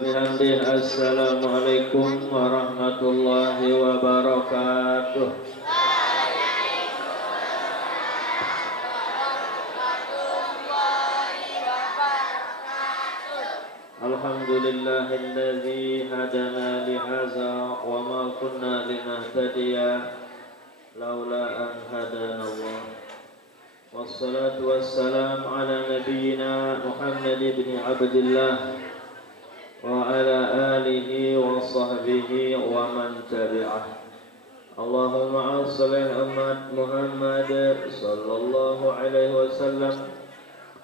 bihamdih. Assalamualaikum warahmatullahi wabarakatuh. Alhamdulillahilladzi hadana lihaza wa ma kunna linahtadiya laula an hadana Allah. Wassalatu wassalam ala nabiyyina Muhammad ibn Abdillah wa ala alihi wa sahbihi wa man tabi'ah. Allahumma salli umat Muhammad sallallahu alaihi wasallam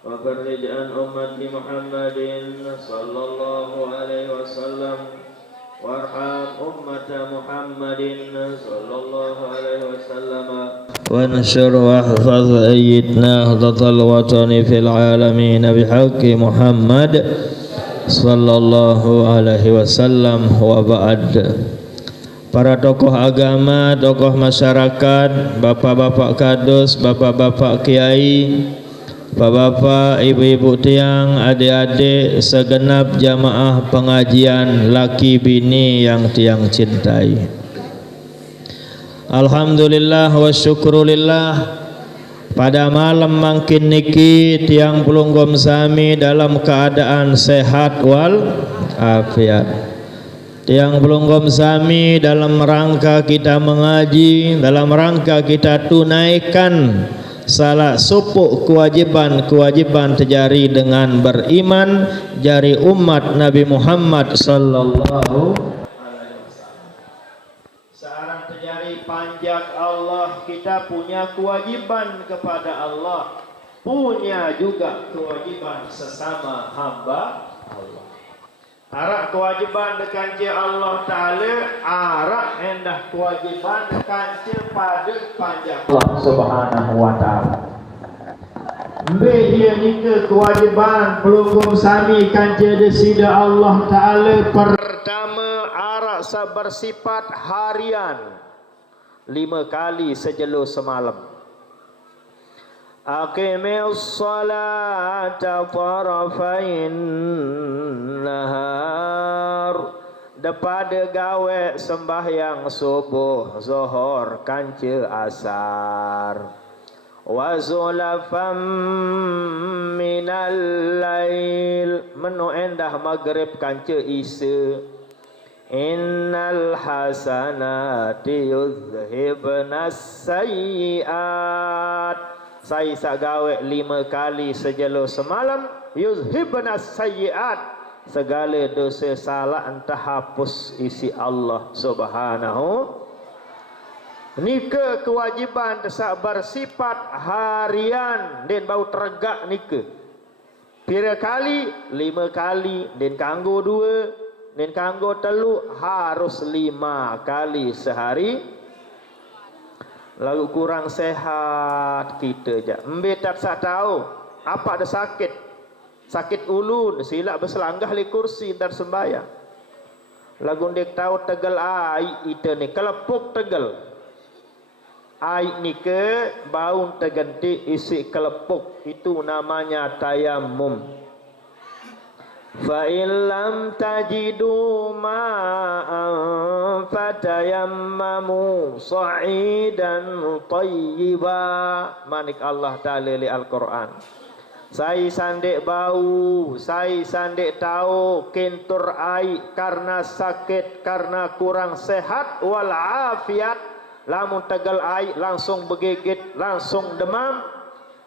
wa farrij an ummati Muhammadin sallallahu alaihi wasallam warham ummata Muhammadin sallallahu alaihi wasallam وانشر واحفظ أيدنا نهضة الوطن في العالمين بحق محمد صلى الله عليه وسلم وبعد. Para tokoh agama, tokoh masyarakat, bapak-bapak kadus, bapak-bapak kiai, bapak-bapak, ibu-ibu tiang, adik-adik, segenap jamaah pengajian laki bini yang tiang cintai. Alhamdulillah wa syukrulillah, pada malam mangkin niki tiang pelunggom sami dalam keadaan sehat wal afiat. Tiang pelunggom sami dalam rangka kita mengaji, dalam rangka kita tunaikan salah supuk kewajiban terjari dengan beriman jari umat Nabi Muhammad sallallahu panjak Allah. Kita punya kewajiban kepada Allah, punya juga kewajiban sesama hamba Allah. Arak kewajiban dekan Allah Ta'ala, arak hendak kewajiban dekan pada panjak Allah Subhanahu wa Ta'ala. Dia ni ke kewajiban pelunggum sami kanca desida Allah Ta'ala. Pertama, arak bersifat harian 5 kali sejelo semalam. Aqimis salata tarafain nahar, daripada gawe sembahyang subuh, zuhur, kanca asar. Wa zulafam minal lail, menu endah maghrib kanca isya. Innal hasanati yuzhibnas sayyiat, saya sagawe 5 kali sejelo semalam. Yuzhibnas sayyiat, segala dosa salah entah hapus isi Allah Subhanahu. Nika kewajiban tersebut bersifat harian dan bau tergak nika. Pira kali? 5 kali. Dan kanggo 2, dan kanggo telu harus 5 kali sehari. Lalu kurang sehat kita je. Embe tak tahu apa ada sakit. Sakit ulun, silap berselanggah li kursi dan sembahyang. Lagu dek tahu tegel ai ite ni kelepuk tegel. Ai ni ke bau terganti isi kelepuk, itu namanya tayammum. Fa in lam tajidu ma'an fatayammamu sa'idan tayyiba, manik Allah Ta'ala li Al-Quran. Saya sandik bau, saya sandik tahu kentur ai karena sakit, karena kurang sehat wal afiat. Lamun tegal ai langsung begigit, langsung demam,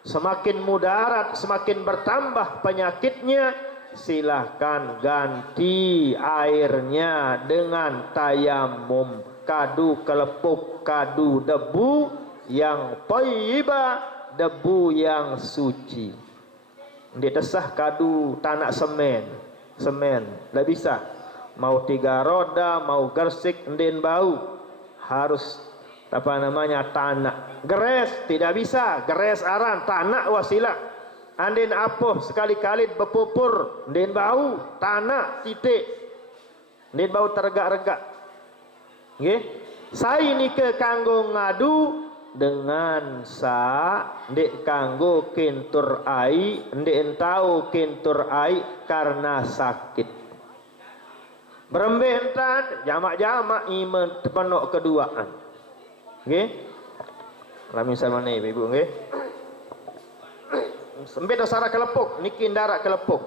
semakin mudarat, semakin bertambah penyakitnya. Silahkan ganti airnya dengan tayamum, kadu kelepuk, kadu debu yang thayyibah, debu yang suci. Dia desah kadu tanah semen, tak bisa. Mau 3 roda, mau gersik, ndin bau, harus apa namanya tanah. Geres tidak bisa, geres aran, tanah wasilah. Andin apoh sekali-kali berpupur, ndin bau, tanah titik, ndin bau tergak-regak. Nggih, saya ni ke kanggo ngadu dengan sa ndek kanggo kentur ai, ndek tahu kentur ai karena sakit. Berembih entan jamak-jamak iman terpenok keduaan. Okey. Lamin sama ni ibu okey. Sembit dosara kelepuk, niki darak kelepuk.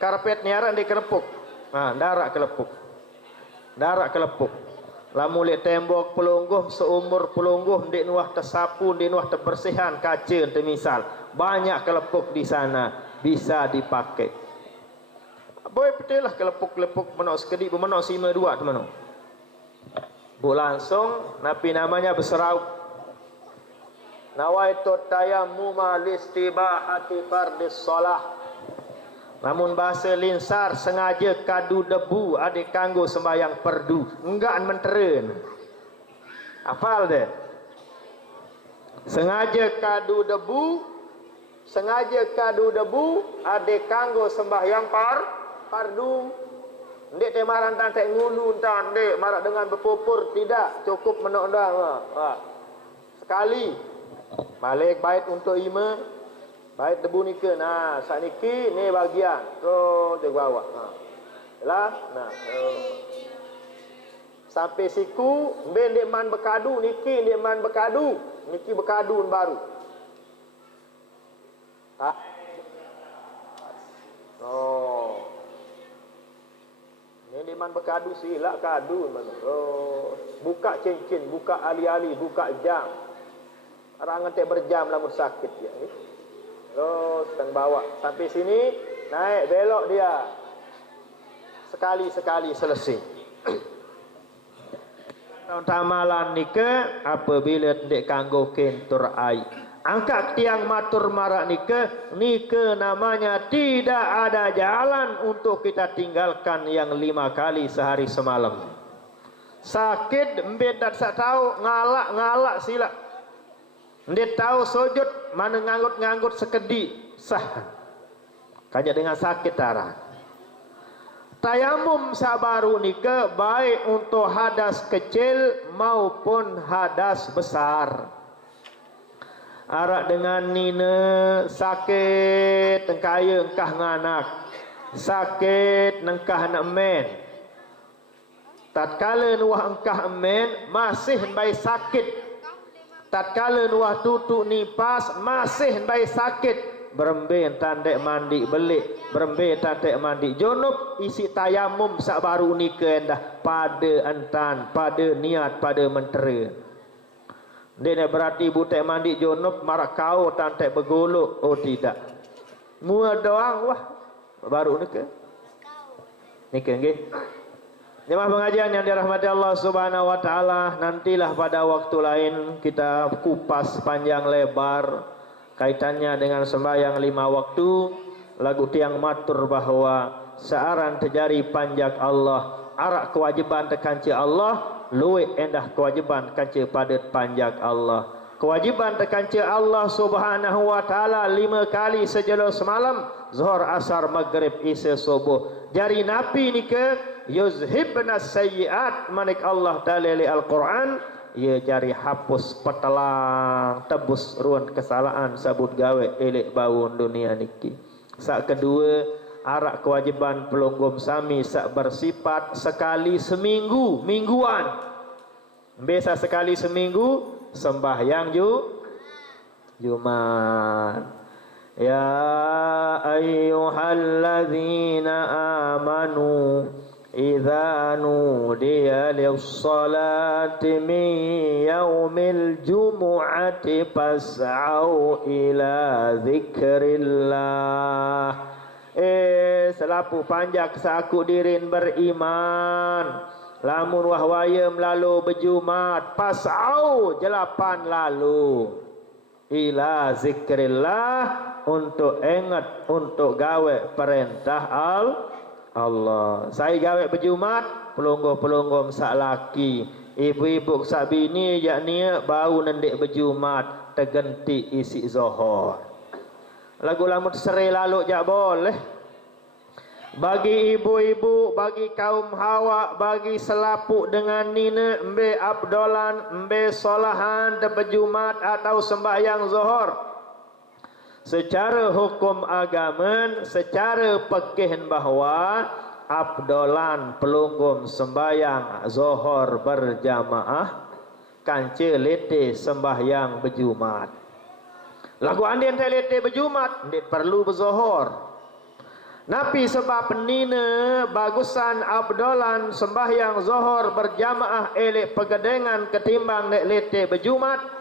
Karpet ni aran di kelepuk. Ha, darak kelepuk. Darak kelepuk. Lamu lek tembok pelungguh seumur pelungguh ndik nuah tersapu, ndik nuah terbersihan kaca ente misal. Banyak kelepuk di sana bisa dipakai. Boy petilah kelepuk-kelepuk menok sekedik bermenok sima dua tu menok. Bu langsung napi namanya berserau. Nawaitu tayammuma listibahati fardis shalah. Namun bahasa linsar sengaja kadu debu adik kanggo sembahyang perdu. Enggak menteren. Hafal deh. Sengaja kadu debu adik kanggo sembahyang fardu. Ndik temaran tak ngulu entan ndik marak dengan berpupur tidak cukup menok-ndang. Sekali balik bait untuk ima bait debu ni ke nah sak niki ni bagian terus dia bawa lah nah sampai siku ben ndik man berkadu niki ndik man berkadu niki berkadu baru oh ni ndik man berkadu silak kadu mana buka cincin buka ali-ali buka jam orang ngantek berjam lamun sakit dia ni. Terus dan bawa sampai sini naik belok dia. Sekali-sekali selesai. Tamalan nika apabila ndek kanggo kentur ai. Angkat tiang matur marak nika namanya tidak ada jalan untuk kita tinggalkan yang 5 kali sehari semalam. Sakit mbet tak tahu ngalak silap. Dia tahu sujud mana nganggut sekedi sah. Kaja dengan sakit darah. Tayamum sabaru nika baik untuk hadas kecil maupun hadas besar. Arak dengan nina sakit tengkaya engkah nganak. Sakit nengkah nak men. Tatkala nuah engkah men masih baik sakit. Tatkala nuah tutuk nipas masih baik sakit berembe tandek mandi belik berembe tandek mandi junub isi tayamum sak baru nika endah pada entan pada niat pada mentera dia berarti butek mandi junub marak kau tandek bergolok oh tidak mua doang wah baru nika nggih. Jemaah pengajian yang dirahmati Allah Subhanahu wa taala, nantilah pada waktu lain kita kupas panjang lebar kaitannya dengan sembahyang 5 waktu. Lagu tiang matur bahwa searan terjadi panjak Allah, arak kewajiban tekanci Allah, luwe endah kewajiban kanci padat panjak Allah. Kewajiban tekanci Allah Subhanahu wa taala 5 kali sejelo semalam, zuhur, asar, maghrib, isya, subuh. Jari napi nika yuzhibna sayyiat manik Allah dalili Al-Quran ia jari hapus petelang tebus ruan kesalahan sabut gawe elek bawun dunia niki. Sak kedua arak kewajiban pelunggum sami sak bersifat sekali seminggu mingguan biasa sekali seminggu sembahyang Jumat. Ya ayyuhalladzina amanu idza nudiya lis-salati min yaumil jumu'ati fas'au ila dzikrillah. Selapu panjak saku dirin beriman lamun wahwaya melalu berjumat fas'au jelapan lalu ila zikrillah untuk ingat untuk gawe perintah Allah. Saya gawe berjumat pelungguh-pelungguh sak laki ibu-ibu sak bini yakni bau nendek berjumat tergenti isi zuhur. Lagu lamun serai lalu jak boleh. Bagi ibu-ibu, bagi kaum hawa, bagi selapuk dengan nina, embe abdolan, embe solahan, berjumat atau sembahyang zuhur. Secara hukum agama, secara pekihan bahwa abdolan pelunggum sembayang zuhur berjamaah kanca lete sembahyang berjumat. Lagu andin tak lete berjumat, ndik perlu berzuhur. Nabi sebab nina bagusan abdolan sembahyang zuhur berjamaah elek pegedengan ketimbang nek lete berjumat.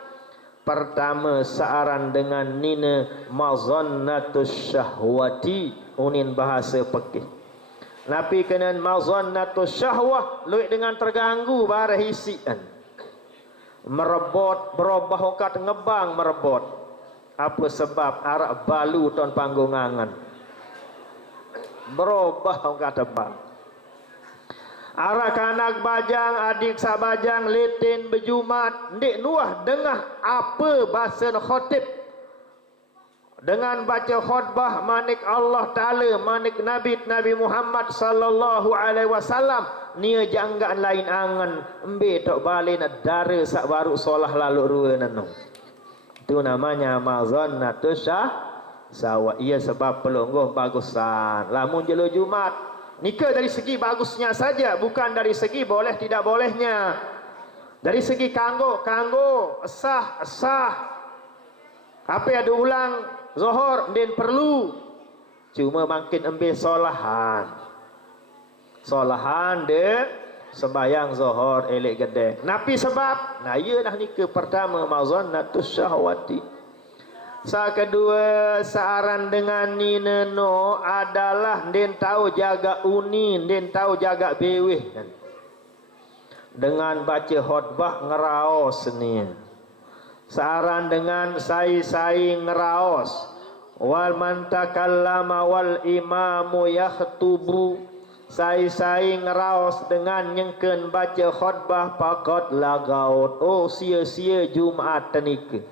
Pertama searan dengan nina mazannatus syahwati, unin bahasa fikih. Nabi kena mazannatus syahwah, luit dengan terganggu bara hisian. Merebot, berubah okat ngebang merebot. Apa sebab arak balu ton panggung angan. Berubah okat tebang. Arak anak bajang, adik sabajang letin berjumat, ndik nuah dengah apa bahasa khotib. Dengan baca khutbah manik Allah Ta'ala, manik Nabi Muhammad sallallahu alaihi wasallam, nia janggaan lain angan, embe tok balik nak dara sak baru solah lalu rua nanu. Itu namanya mazannatus syahwat. Ia sebab pelungguh bagusan. Lamun jelo Jumat, nikah dari segi bagusnya saja, bukan dari segi boleh tidak bolehnya. Dari segi kanggo sah. Apa ada ulang zuhur den perlu. Cuma makin ambil solahan de sembahyang zuhur elek gede. Napi sebab nah ieu dah nikah pertama mazannatus syahwati. Sa kedua saaran dengan nina no adalah den tahu jaga unin, den tahu jaga beweh. Dengan baca khutbah ngeraos ni. Saaran dengan sai ngeraos. Wal man takallama wal imamu yakhtubu. Sai ngeraos dengan nyengkeun baca khutbah pakot lagaut. Oh sia-sia Jumaat tenika.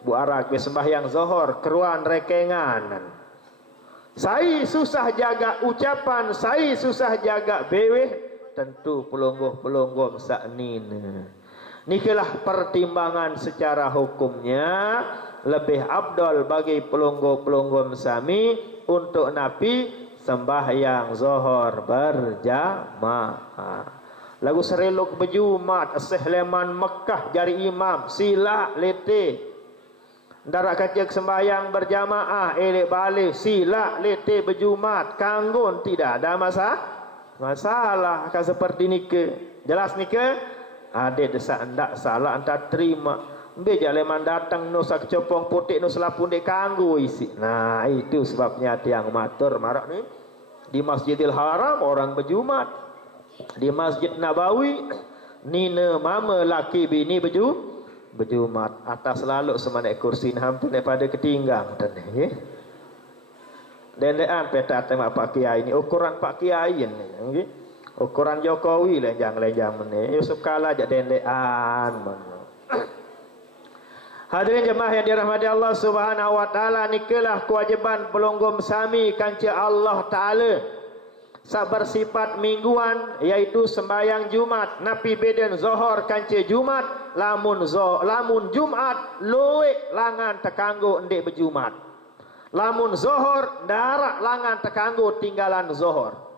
Bu arak be sembahyang zuhur keruan rekenganan. Sai susah jaga ucapan, sai susah jaga beweh, tentu pelungguh saknina. Nikilah pertimbangan secara hukumnya lebih abdal bagi pelungguh sami untuk Nabi sembahyang zuhur berjamaah. Lagu serelok berjumat Sehleman Mekah jari imam sila lete. Darak kacik sembahyang berjamaah elek balik sila lete berjumat kanggun tidak ada masalah akan seperti nikah. Jelas nikah ada desak ndak salah anta terima be jaleman datang no sak copong putih no selapun dek kanggu isi. Nah itu sebabnya tiang matur marak ni di Masjidil Haram orang berjumat, di Masjid Nabawi nina mama laki bini berjumat atas lalu semanek kursi hampir daripada ketinggang ya. Dendean peta tema Pak Kiai ini ukuran Pak Kiai ni nggih. Ukuran Jokowi lenjang meneh. Yusuf kala jak dendean. Hadirin jemaah yang dirahmati Allah Subhanahu wa taala, nikalah kewajiban pelunggum sami kanca Allah taala. Bersifat mingguan yaitu sembahyang Jumat. Napi beden zuhur kanca Jumat, lamun Jumat luwek langan terkanggo ndek berjumat. Lamun zuhur darak langan terkanggo tinggalan zuhur.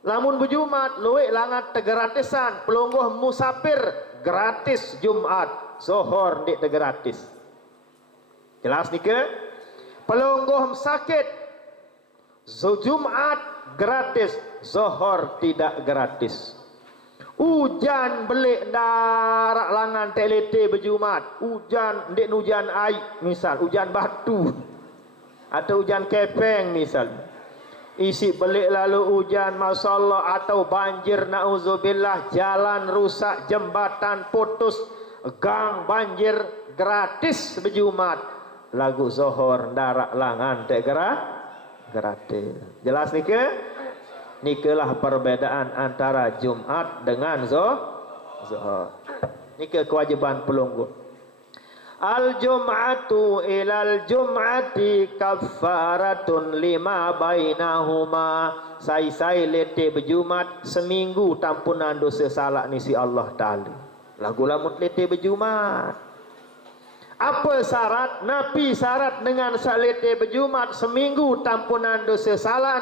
Lamun berjumat luwek langan tegratisan, pelungguh musafir gratis Jumat, zuhur ndek gratis. Jelas nih ke? Pelungguh sakit Jumat gratis, zuhur tidak gratis. Hujan belik darak langan telete berjumat, hujan ndek hujan air misal, hujan batu atau hujan kepeng misal. Isi belik lalu hujan masyaallah atau banjir nauzubillah, jalan rusak, jembatan putus, gang banjir, gratis berjumat. Lagu zuhur darak langan tak gratis. Jelas nih ke? Nikalah perbedaan antara Jumat dengan zuhur. Nikah kewajiban pelungguh. Al-jum'atu ilal jum'ati kaffaratun lima bainahuma. Sai lete berjumat seminggu tampunan dosa salah ni si Allah Ta'ala. Lagu lamut lete berjumat. Apa syarat? Nabi syarat dengan salete berjumat seminggu tampunan dosa salah.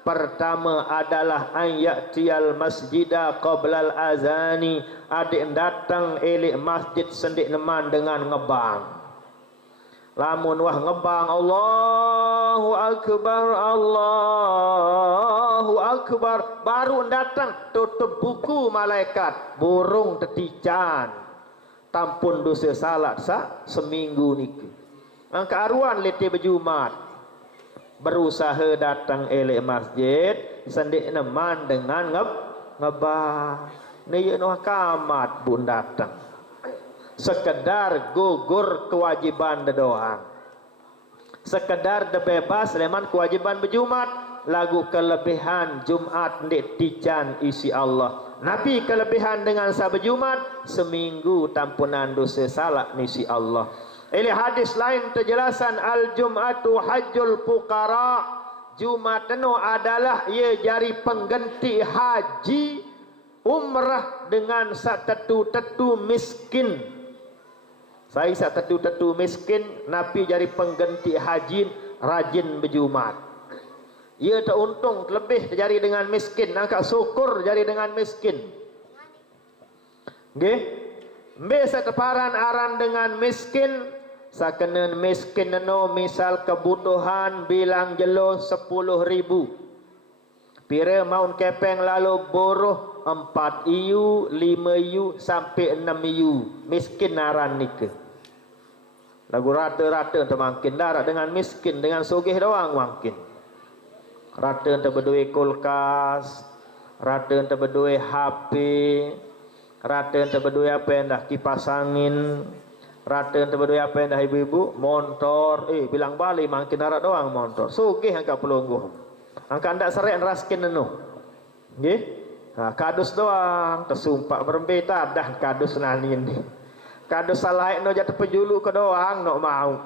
Pertama adalah ayatiyal masjidah qablal azani, adik datang elek masjid sendik neman dengan ngebang. Lamun wah ngebang Allahu akbar, baru datang tutup buku malaikat, burung tetican, tampun dosa salat seminggu niki. Angka aruan leti berjumat, berusaha datang elek masjid sendik neman dengan ngebah. Ni noh kamat pun datang sekedar gugur kewajiban doang, sekedar bebas leman kewajiban berjumat, lagu kelebihan Jumat ndik tijan isi Allah. Nabi kelebihan dengan sahabat Jumat seminggu tampunan dosa salah nisi Allah. Ini hadis lain terjelasan al-Jum'atu hajjul fuqara. Jumat itu adalah ia jari pengganti haji umrah dengan satu-satu miskin. Saya satu-satu miskin, Nabi jari pengganti haji rajin berjumat. Ia teruntung lebih terjadi dengan miskin, angkat syukur jadi dengan miskin. Nggih. Biasa teparan aran dengan miskin, sakenen miskin no misal kebutuhan bilang jelo 10.000. Pira maun kepeng lalu boroh 4 iu, 5 iu sampai 6 iu. Miskin aran nika. Lagu rata-rata termangkin darat dengan miskin, dengan sugih doang mungkin. Rata ente berdua kulkas, rata ente berdua HP, rata ente berdua apa yang dah kipas angin, rata ente berdua apa yang dah ibu-ibu motor. Bilang balik makin darat doang motor. Sugih angka pelungguh. Angka ndak seret raskin enu. Nggih? Ha, kadus doang tersumpak berbeda dah kadus nani ni. Kadus salah no jatuh pejulu ke doang no mau.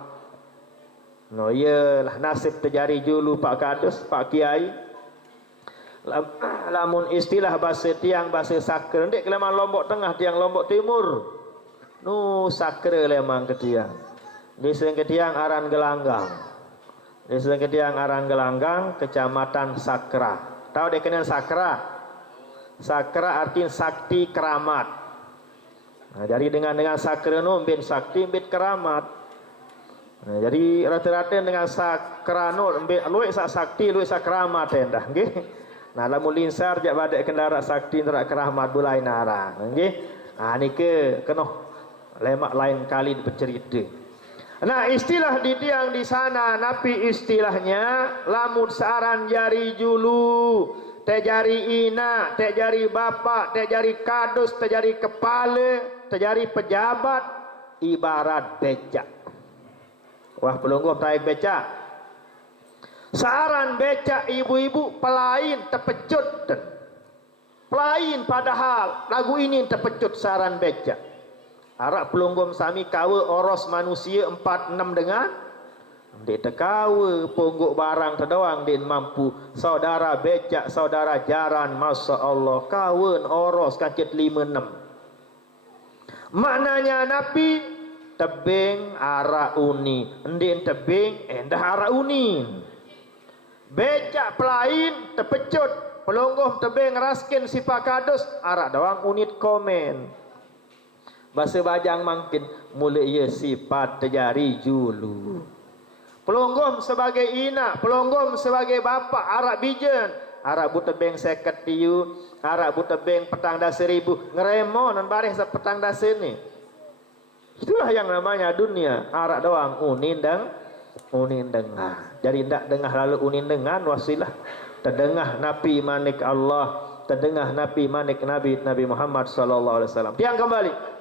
No iyalah nasib terjadi julu Pak Kadus, Pak Kiai. Lamun istilah bahasa tiang bahasa sakra ndik keleman Lombok Tengah tiang Lombok Timur. Nu sakra lemang ke tiang. Di sing ke tiang aran Gelanggang. Di sing ke tiang aran Gelanggang, Kecamatan Sakra. Tahu dek kenal Sakra? Sakra artinya sakti keramat. Nah, jadi dengan sakra nu bin sakti bin keramat. Nah, jadi rata-rata dengan sakra nu luwih sak sakti luwih sak keramat endah nggih. Nah lamun linsar jak badek kendara sakti ndara keramat bulai nara nggih. Ah nike kenoh lemak lain kali bercerita. Nah istilah di tiang di sana Nabi istilahnya lamun saran jari julu, teh jari ina, teh jari bapak, teh jari kadus, teh jari kepala, teh jari pejabat, ibarat becak. Wah pelungguh taik becak. Saran becak ibu-ibu pelain terpecut. Pelain padahal lagu ini terpecut saran becak. Arak pelunggum sami kawa oros manusia 4-6 dengan dia terkawa ponggok barang terdoang dia mampu. Saudara becak, saudara jaran, masya Allah kawan oros kancet 5-6. Maknanya Nabi tebing arak uni, endin tebing endah arak uni. Becak pelain terpecut, pelungguh tebing raskin si Pak Kadus arak doang unit komen. Bahasa bajang makin mulai ia sifat terjari julu. Pelunggum sebagai ina, pelunggum sebagai bapa arak bijen, arak butebeng seket tiu, arak butebeng petang dah 1000 ngeremo nan bareh petang dah ni. Itulah yang namanya dunia, arak doang unin dengah. Jadi ndak dengah lalu unin dengan wasilah terdengah Nabi manik Allah, terdengah Nabi manik Nabi Muhammad sallallahu alaihi wasallam. Tiang kembali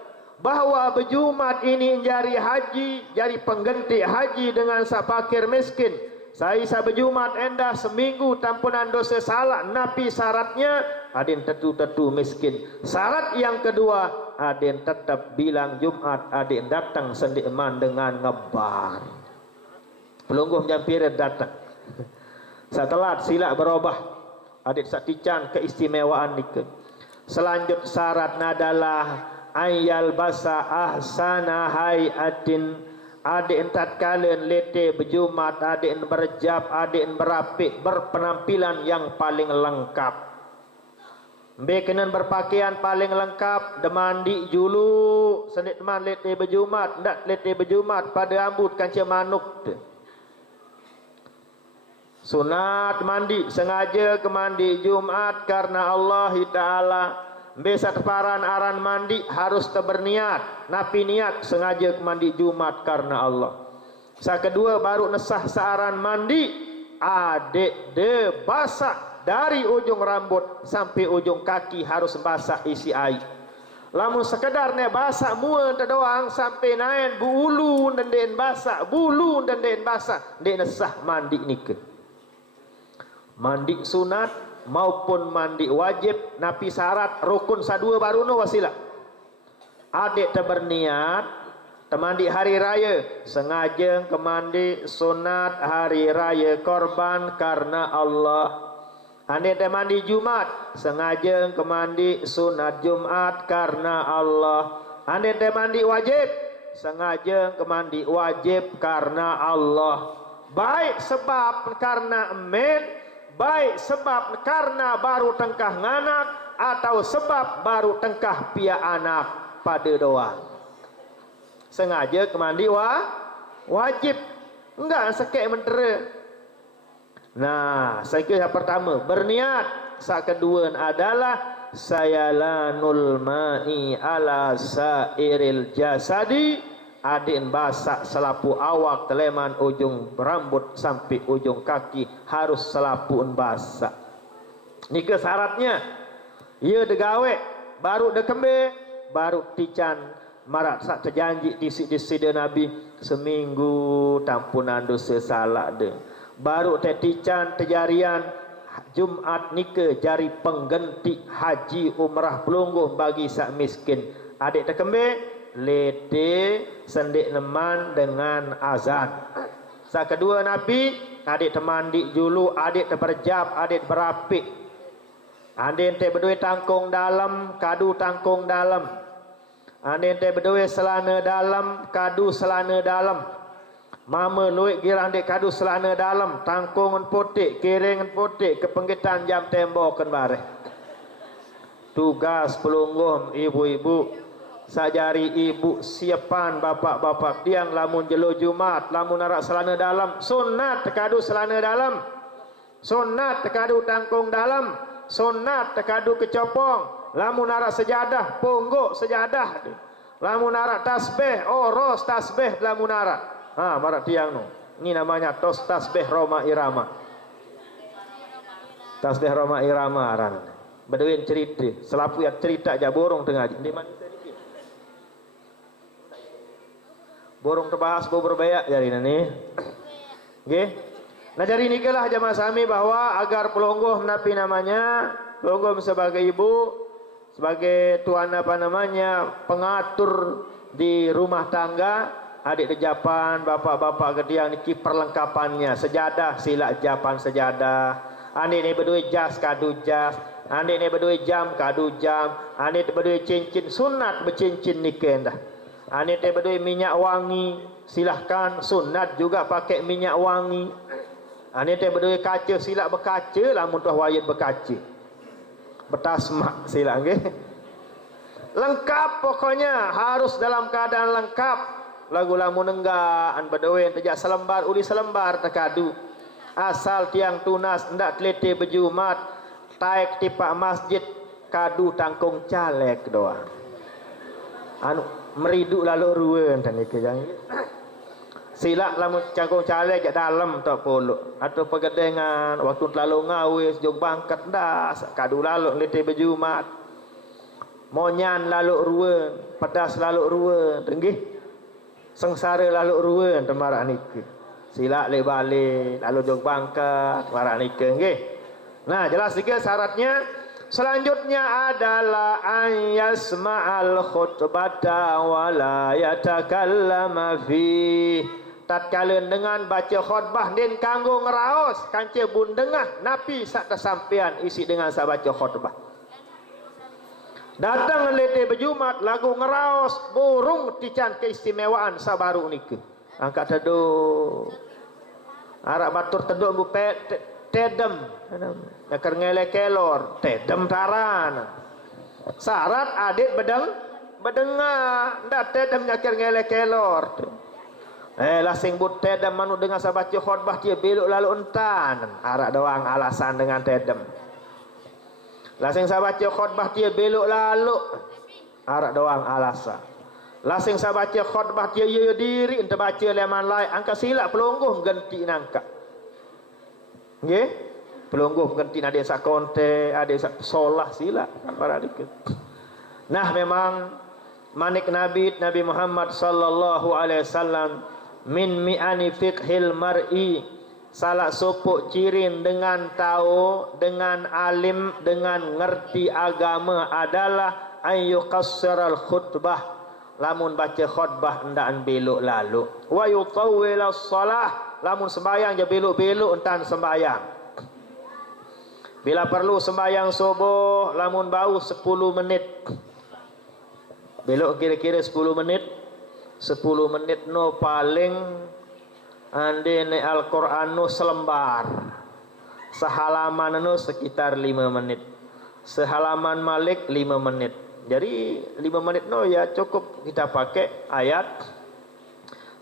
bahwa berjumat ini jari haji, jari pengganti haji dengan sapakir miskin. Saya berjumat endah seminggu tampunan dosa salah. Nabi syaratnya adin tetu miskin. Syarat yang kedua adin tetap bilang Jumat, adin datang sendiman dengan ngebar. Pelungguh jampiran datang. Setelah silak berubah, adin saktican keistimewaan nikah. Selanjut syarat adalah ayal basa ahsana hayatin adik entat kalian lete berjumat, adik berjab, adik berapik, berpenampilan yang paling lengkap. Bekenan berpakaian paling lengkap, demandi julu, senit teman lete berjumat, ndak lete berjumat pada ambut kancing manuk tu. Sunat mandi, sengaja ke mandi Jumat karena Allah Ta'ala. Besat paran aran mandi harus berniat, napi niat sengaja ke mandi Jumat karena Allah. Kedua baru nesah searan mandi, adik de basah dari ujung rambut sampai ujung kaki harus basah isi air. Lamun sekedar ne basah mua doang sampai naik bulu dan den basah, bulu dan den basah, den nesah mandi nikah. Mandi sunat maupun mandi wajib napi syarat rukun sadua baru no wasilah. Adik berniat temandi hari raya sengaja kemandi sunat hari raya korban karena Allah. Adik mandi Jumat sengaja kemandi sunat Jumat karena Allah. Adik mandi wajib sengaja kemandi wajib karena Allah. Baik sebab karena amin, baik sebab karena baru tengkah nganak atau sebab baru tengkah pia anak pada doang. Sengaja kemandi wajib, enggak sekek mentera. Nah, saya kira yang pertama berniat, sak kedua adalah sayalanul ma'i ala sairil jasadi, adin basak selapu awak teleman ujung rambut sampai ujung kaki harus selapuun basak. Ni ke syaratnya. Ia degawe baru dekembe baru tican marat sak terjanji di Nabi seminggu tampunan dosa salah de. Baru tican terjarian Jumat nikah jari pengganti haji umrah pelungguh bagi sak miskin. Adik tekembe lete sendik neman dengan azan. Kedua Nabi adik temandi julu, adik terberjab, adik berapik. Adik te berdua tangkung dalam, kadu tangkung dalam. Adik te berdua selana dalam, kadu selana dalam. Mama luik girang dek kadu selana dalam, tangkungan potik, kiringan potik, kepenggitan jam tembok kan bareh. Tugas pelungguh ibu-ibu, sajari ibu siapan bapak-bapak tiang lamun jelo Jumat, lamun narak selana dalam, sunat tekadu selana dalam, sunat tekadu tangkung dalam, sunat tekadu kecopong, lamun narak sejadah, ponggok sejadah, lamun narak tasbih, oros tasbih lamun narak. Marak tiang no. Ini namanya tos tasbih Roma Irama. Tasbih Roma Irama aran. Beduin cerita, selapu ya cerita aja borong tengah. Di mana sedikit. Borong terbahas berbaya jadi nani. Nggih. Nah dari nikalah jamaah sami bahwa agar pelonggoh napi namanya, pelonggoh sebagai ibu, sebagai tuan apa namanya, pengatur di rumah tangga. Adik kejapan, bapak-bapak gediang niki perlengkapannya, sejadah sila japan sejadah. Adik ni berdua jas kadu jas, adik ni berdua jam kadu jam, adik berdua cincin sunat bercincin nikah dah. Adik ni berdua minyak wangi, silahkan sunat juga pakai minyak wangi. Adik ni berdua kaca sila berkaca, lamun tuah wayat berkaca. Bertasmak sila nggih. Lengkap pokoknya, harus dalam keadaan lengkap. Lagu lamun enggaan berdoa terjak selembar uli selembar terkadu. Asal tiang tunas ndak teliti berjumat taik tipak masjid kadu tangkung calek doa. Anu meridu lalu ruwen dan iki yang sila lamun cangkung calek jak dalam tak polo atau pegedengan waktu lalu ngawis jog bangkat ndas kadu lalu teliti berjumat. Monyan lalu ruwen, pedas lalu ruwen, nggih. Sengsara lalu ruwen temarak nikah. Sila le balik lalu jog bangkat marak nikah nggih. Nah, jelas sikit syaratnya. Selanjutnya adalah ayyasma'al khutbata wa la yatakallama fi. Tatkala dengan baca khutbah den kanggo ngeraos kance bun dengah napi sak kesampean isi dengan sak baca khutbah. Datang lete berjumat lagu ngeraos burung tican keistimewaan sabaru nikah. angkat teduh. Arak batur teduh bu tedem. Nakar ngele kelor, tedem taran. Syarat adit bedengah, ndak tedem nyakir ngele kelor. Lasing but tedem manu dengan sabaca khutbah dia belok lalu entan. Arak doang alasan dengan tedem. Lasing sabaca khutbah dia belok lalu. Arak doang alasan. Lasing sabaca khutbah dia ya diri ente baca leman lain angka silap pelungguh ganti nangka. Nggih? Pelungguh ganti ada sak konte, ada sak solah silap para dikit. Nah memang manik Nabi Muhammad sallallahu alaihi wasallam min mi'ani fiqhil mar'i, salah sopok cirin dengan tahu, dengan alim, dengan ngerti agama adalah ayu qassiral khutbah, lamun baca khutbah ndaan belok lalu, wa yutawwilas shalah, lamun sembayang je belok-belok entan sembayang. Bila perlu sembayang subuh, lamun bau 10 menit. Belok kira-kira 10 menit. 10 menit no paling ande ne Al-Quran no selembar. Sehalaman no sekitar 5 menit. Sehalaman Malik 5 menit. Jadi 5 menit no ya cukup kita pakai ayat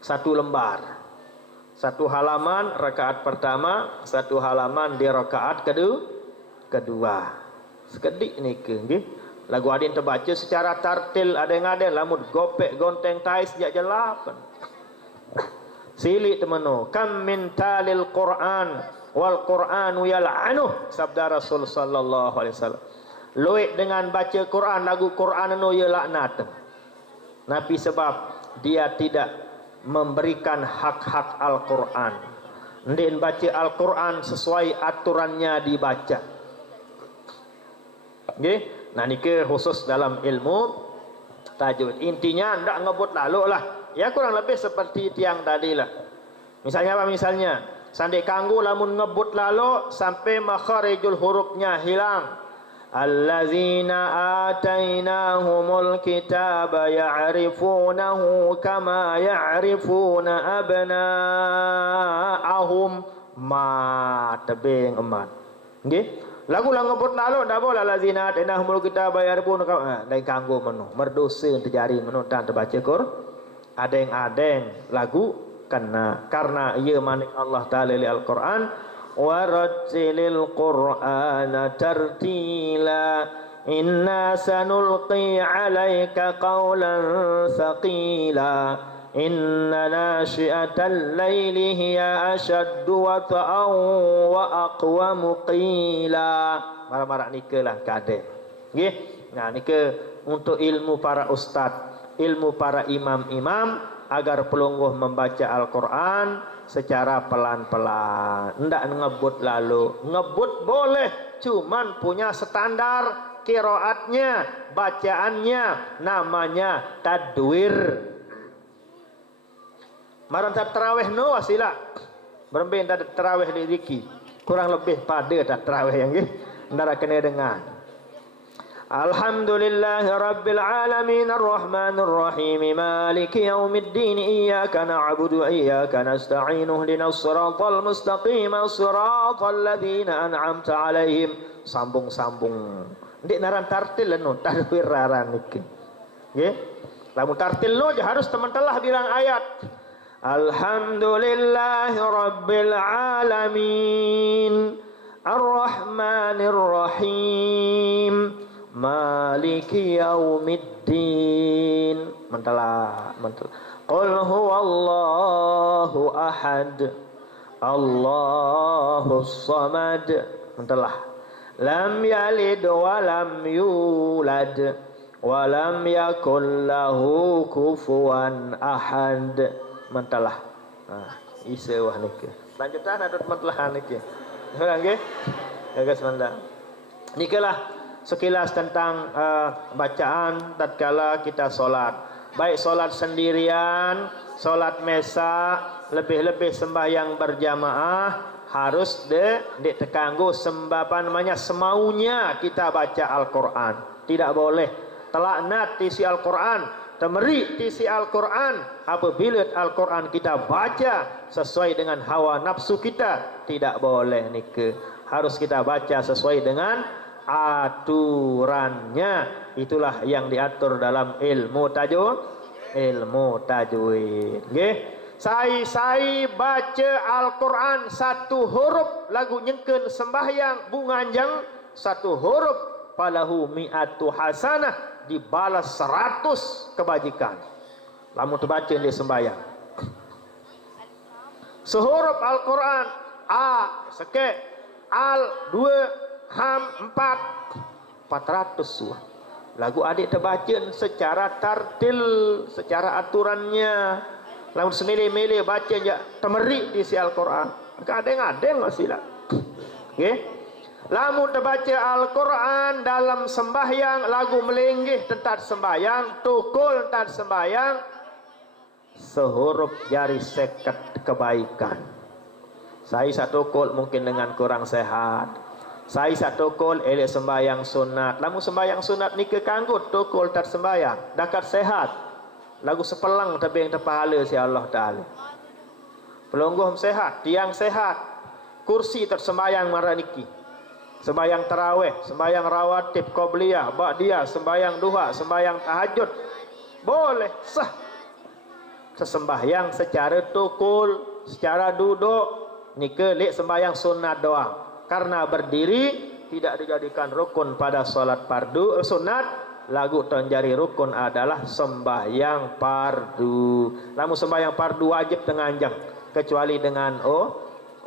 1 lembar. 1 halaman rakaat pertama, 1 halaman di rakaat kedua. Sekedik niki nggih. Lagu adin terbaca secara tartil, ada yang ada lamun gopek gonteng tai sejak jelapan. Silik temeno, kam min talil Quran wal Quranu yal'anuh, sabda Rasul sallallahu alaihi wasallam. Loik dengan baca Quran, lagu Quran no ya laknat. Nabi sebab dia tidak memberikan hak-hak Al-Quran. Ndin baca Al-Quran sesuai aturannya dibaca. Nggih. Nah niki khusus dalam ilmu tajwid. Intinya ndak ngebut lalu lah. Ya kurang lebih seperti tiang tadi lah. Misalnya apa misalnya? Sandi kanggu lamun ngebut lalu sampai makharijul hurufnya hilang. Allazina atainahumul kitaba ya'rifunahu kama ya'rifuna abna'ahum, ma tebing emat. Nggih? Lagu lang ngebut lalu ndak boleh lazina atainahumul kitaba ya'rifuna lain kanggo menu merdosa terjadi menu dan terbaca Quran adeng lagu karena ia manik Allah taala li Al-Quran warattilil Qur'ana tartila inna sanulqi 'alaika qawlan thaqila inna nashi'atal laili hiya ashaddu wata'an wa aqwamu qila. Marah-marah nikelah kade. Nggih. Nah nike untuk ilmu para ustaz, ilmu para imam-imam agar pelungguh membaca Al-Quran secara pelan-pelan. Ndak ngebut lalu. Ngebut boleh, cuman punya standar qiraatnya, bacaannya, namanya tadwir. Maran tak terawih no wasila. Berembin tak terawih di ziki. Kurang lebih pada tak terawih yang nggih. Ndara kena dengar. Alhamdulillahi rabbil alamin arrahmanir rahim maliki yaumiddin iyyaka na'budu wa iyyaka nasta'in ihdinas siratal mustaqim siratal ladzina an'amta 'alaihim. Sambung-sambung. Ndik naran tartil no tadwir raran niki. Nggih. Lamun tartil no harus teman telah bilang ayat. Alhamdulillahi rabbil alamin arrahmanir rahim maliki yaumiddin. Mentala. Qul huwallahu ahad Allahus samad. Mentala. Lam yalid wa lam yulad wa lam yakul lahu kufuwan ahad. Mentalah. Isa wah niki. Lanjutan ada mentalah niki. Nggih. Ya sebentar. Nikalah sekilas tentang bacaan tatkala kita solat. Baik solat sendirian, solat mesa, lebih-lebih sembahyang berjamaah harus ditekanggu apa namanya semaunya kita baca Al-Quran. Tidak boleh telaknat isi Al-Quran. temeri isi Al-Quran. Apabila Al-Quran kita baca sesuai dengan hawa nafsu kita, tidak boleh nikah. Harus kita baca sesuai dengan aturannya. Itulah yang diatur dalam ilmu tajwid. Nggih. Sai baca Al-Quran satu huruf lagu nyengkeun sembahyang bunganjang satu huruf falahu mi'atu hasanah, dibalas 100 kebajikan. Lamun terbaca di sembahyang. Sehuruf Al-Quran A sekek, Al 2, Ham 4, 400 suah. Lagu adik terbaca secara tartil, secara aturannya. Lamun semilih-milih baca je temeri di isi Al-Quran. Kadang-kadang masih lah. Okay. Lamun terbaca Al-Quran dalam sembahyang, lagu melinggih tentang sembahyang, tukul tentang sembahyang, sehuruf jari seket kebaikan. Saya satu kul mungkin dengan kurang sehat. Saya satu kul elok sembahyang sunat. Lamun sembahyang sunat ni kekanggut tukul tentang sembahyang, dakat sehat. Lagu sepelang tapi yang terpahala si Allah Ta'ala. Pelungguh sehat, tiang sehat, kursi tersembayang maraniki. Sembayang tarawih, sembayang rawatib, qobliyah, ba'diyah, sembayang duha, sembayang tahajud. Boleh, sah. Sesembahyang secara tukul, secara duduk, nika lek sembahyang sunat doang. Karena berdiri tidak dijadikan rukun pada solat fardu sunat. Lagu tanjari rukun adalah sembahyang fardu. Namun sembahyang fardu wajib tenganjang kecuali dengan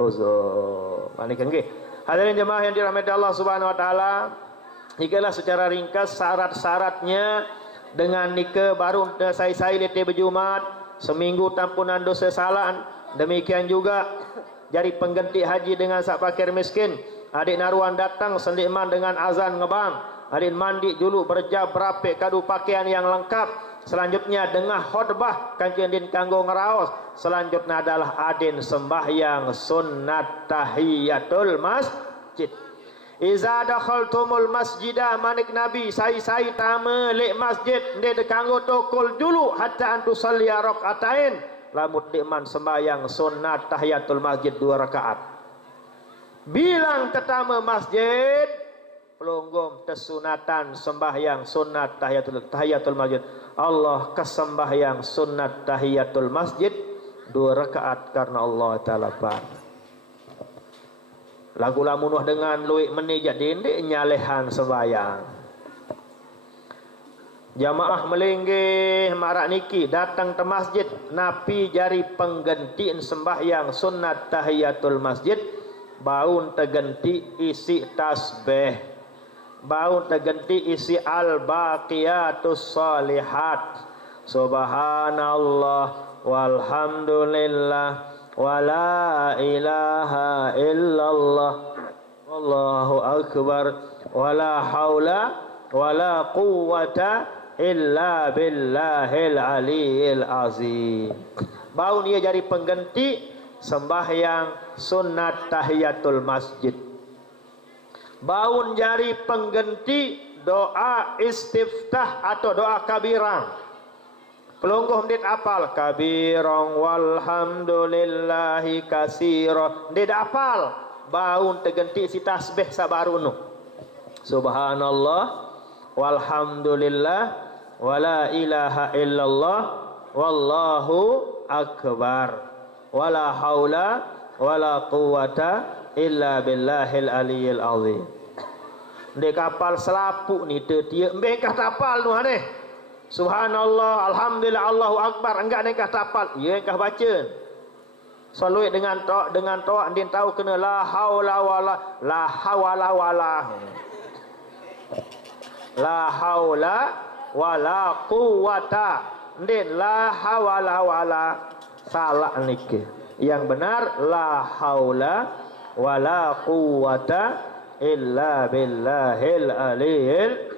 uzur. Manikan nggih. Hadirin jemaah yang dirahmati Allah Subhanahu wa taala, ikalah secara ringkas syarat-syaratnya dengan nikah baru saya letih berjumat, seminggu tampunan dosa salaan. Demikian juga jari pengganti haji dengan sak fakir miskin. Adik naruan datang sendikman dengan azan ngebang. Adik mandi dulu berjab berapik kadu pakaian yang lengkap. Selanjutnya dengah khutbah kanjeng din kanggo ngeraos. Selanjutnya adalah adin sembahyang sunnat tahiyatul masjid. Iza dakhaltumul masjidah manik Nabi sai tama lek masjid ndek kanggo tukul dulu hatta antu salli rakaatain. Lamut dikman sembahyang sunnat tahiyatul masjid 2 rakaat. Bilang tetama masjid pelunggum tersunatan sembahyang sunnat tahiyatul masjid. Allah kesembahyang sunnat tahiyatul masjid 2 rakaat karena Allah Ta'ala par. Lagu lamunuh dengan luik menijak dindik nyalehan sembahyang. Jamaah melinggih marak niki datang ke masjid, napi jari penggantiin sembahyang sunnat tahiyatul masjid, baun terganti isi tasbih, baun terganti isi al-baqiyatus salihat, subhanallah walhamdulillah wala ilaha illallah wallahu akbar wala haula wala quwwata illa billahil aliyil azim. Baun ia jadi pengganti sembahyang sunat tahiyatul masjid. Baun jari pengganti doa istiftah atau doa kabirang. Pelungguh ndit apal kabirang walhamdulillahi kasira. Ndit apal baun terganti si tasbih sabarunu. Subhanallah walhamdulillah wala ilaha illallah wallahu akbar wala haula wala quwata illa billahil aliyil azim. Ndek kapal selapuk ni dia mbekah tapal tu aneh. Subhanallah alhamdulillah Allahu akbar enggak nekah tapal. Ya engkah baca. Selalu dengan toak din tahu kena la haula wala la hawala wala. La haula wala quwata. Ndin la hawala wala. Salah niki. Yang benar la haula wala quwata illa billahil aliyil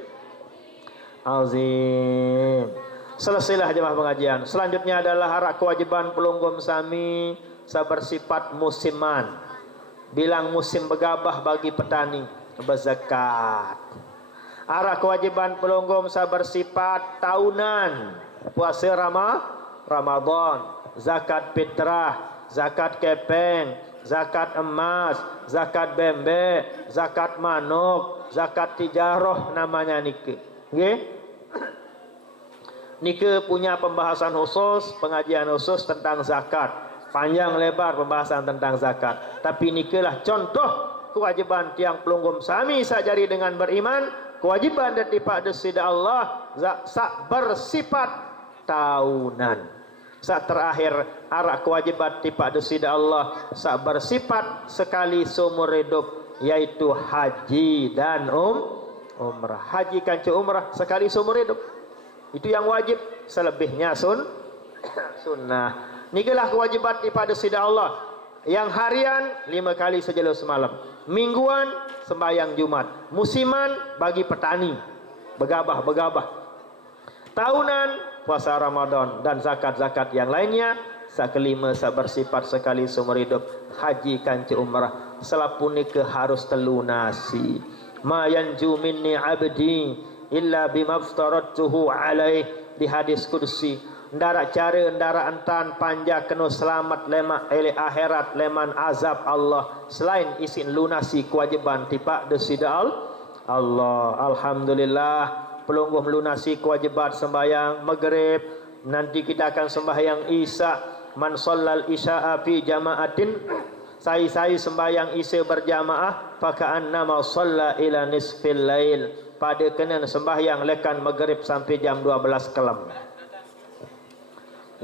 azim. Selesailah jemaah pengajian. Selanjutnya adalah hak kewajiban pelunggum sami bersifat musiman. Bilang musim begabah bagi petani berzakat. Arah kewajiban pelunggum bersifat tahunan. puasa Ramadan, zakat fitrah, zakat kepeng, zakat emas, zakat bembe, zakat manuk, zakat tijarah namanya nike. Nggih. Nike punya pembahasan khusus, pengajian khusus tentang zakat. Panjang lebar pembahasan tentang zakat. Tapi nike lah contoh kewajiban tiang pelunggum sami sajari dengan beriman, kewajiban daripada sida Allah sak bersifat tahunan. Sak terakhir arah kewajiban daripada sida Allah sak bersifat sekali seumur hidup, yaitu haji dan umrah. Haji kancu umrah sekali seumur hidup. Itu yang wajib, selebihnya sunnah. Nikalah kewajiban daripada sida Allah. Yang harian 5 kali sejelo semalam. Mingguan sembahyang Jumat. Musiman bagi petani begabah. Tahunan puasa Ramadan dan zakat-zakat yang lainnya. Sakelima bersifat sekali seumur hidup. Haji kancu umrah. Selapun nikah harus telunasi. Ma yanju minni abdi illa bimaftaratuhu alaih. Di hadis kursi, ndara cara ndara antan panja kena selamat lemak ele akhirat leman azab Allah selain isin lunasi kewajiban tipak desida Allah. Alhamdulillah pelungguh lunasi kewajiban sembahyang maghrib. Nanti kita akan sembahyang isya. Man shallal isya'a fi jama'atin, sai sembahyang isya berjamaah, faka'annama shalla ila nisfil lail, pada kena sembahyang lekan maghrib sampai jam 12 kelam.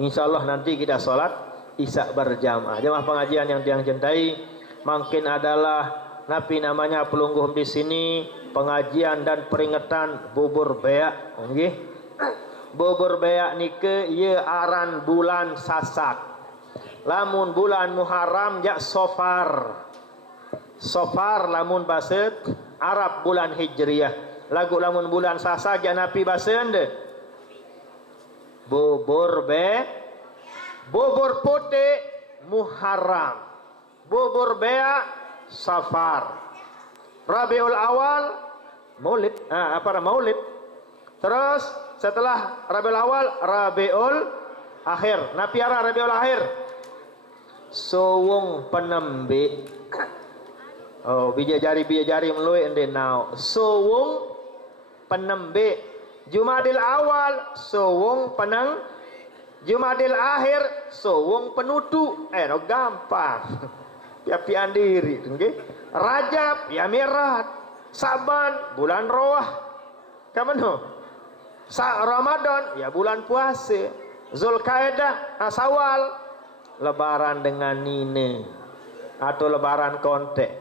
InsyaAllah nanti kita solat isya berjamaah. Jemaah pengajian yang diang cintai, mungkin adalah napi namanya pelungguh di sini pengajian dan peringatan bubur beak. Nggih. Bubur beak nike ye aran bulan Sasak. Lamun bulan Muharram jak Sofar. Sofar lamun bahasa Arab bulan Hijriyah. Lagu lamun bulan Sasak jak napi bahasa ande. Bubur putih Muharram, bubur beak Safar, Rabiul Awal Maulid, Maulid. Terus setelah Rabiul Awal Rabiul Akhir. Napiara Rabiul Akhir Sowong penembe. Oh, bija jari meluai ende nau. Sowong penembe. Jumadil Awal sowong penang, Jumadil Akhir sowong penutu. No gampang. Pian diri, nggih. Rajab ya mirat, Saban bulan Roah. Kamano? Ramadan ya bulan puasa. Zulkaidah Sawal lebaran dengan nine atau lebaran kontek.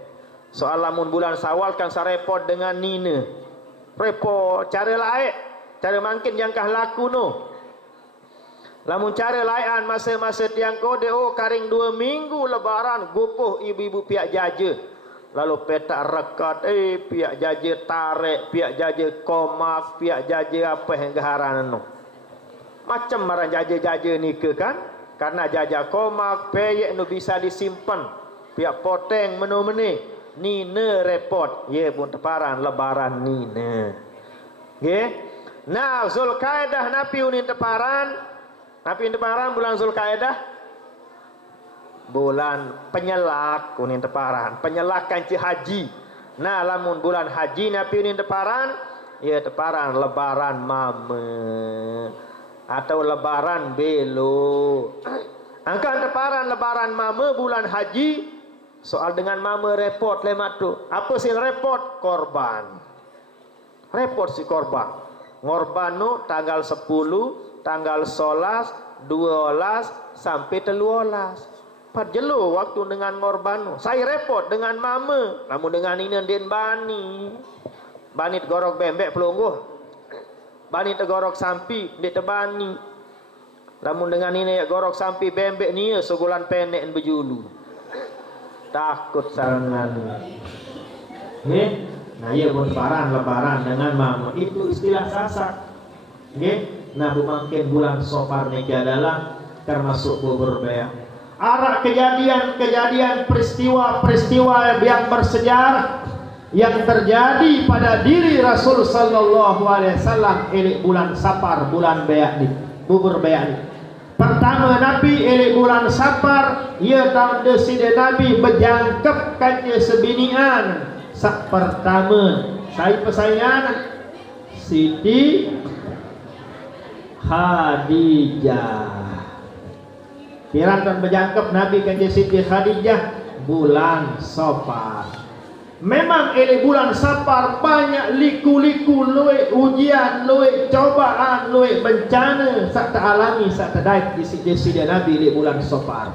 Soal lamun bulan Sawal kan sarepot dengan nine. Repot cara lain. Cara mungkin yang kah laku no. Lamun cara layan masa-masa tiang kode karing 2 minggu lebaran gupuh ibu-ibu pihak jaja. Lalu petak rekat pihak jaja tarik, pihak jaja komak, pihak jaja apa yang geharan no. Macam marah jaja-jaja ni ke kan? Karena jaja komak peyek no bisa disimpan. Pihak poteng menu-menu nine repot. Ye pun teparan lebaran nine. Ye. Nah, Zulkaidah napi unin teparan. Napi teparan bulan Zulkaidah bulan penyelak unin teparan. Penyelak kanci haji. Nah, lamun bulan haji napi unin teparan, ya teparan lebaran mame atau lebaran belo. Angkat teparan lebaran mame bulan haji. Soal dengan mame repot lemat tu. Apa sih repot? Korban. Repot si korban. Ngorbanu tanggal 10, tanggal 11, 12 sampai 13. Parjelo waktu dengan ngorbanu. Saya repot dengan mama. Namun dengan ini den bani. Bani tegorok bembek pelungguh. Bani tegorok sampi dia tebani. Namun dengan ini ya gorok sampi bembek ni segulan pendek berjulu. Takut sangat. Nah, ia pun lebaran dengan mama. Itu istilah Sasak. Nah, mungkin bulan Sofar ini adalah termasuk bubur beak. Arah kejadian peristiwa yang bersejarah yang terjadi pada diri Rasul sallallahu alaihi wasallam ini bulan Safar, bulan beak ini. bubur bayani. Pertama Nabi ele bulan Safar, ia tahun deside Nabi berjangkep kanti sebinian. Sak pertama saya pesaingan Siti Khadijah. Pirantan berjangkep Nabi kanti Siti Khadijah bulan Safar. Memang ele bulan Safar banyak liku-liku, luwe ujian, luwe cobaan, luwe bencana sak alami sak tadai di sidi Nabi di bulan Safar.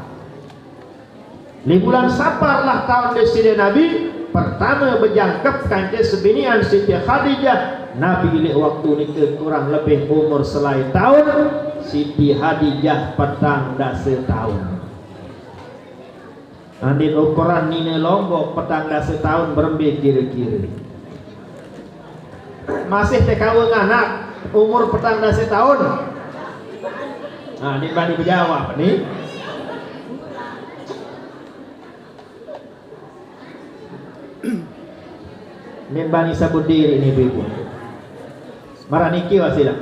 Di bulan Safar lah tahun di Nabi pertama berjangkep kanti sebinian Siti Khadijah. Nabi di waktu ni kurang lebih umur selai tahun, Siti Khadijah petang dasa tahun. Andin ukuran nina Lombok petang dah setahun berembe kira-kira. Masih tekawang anak umur petang dah setahun. Nah, ini bani berjawab nih. Ini bani sabut diri ini ibu. Marah niki wasilah.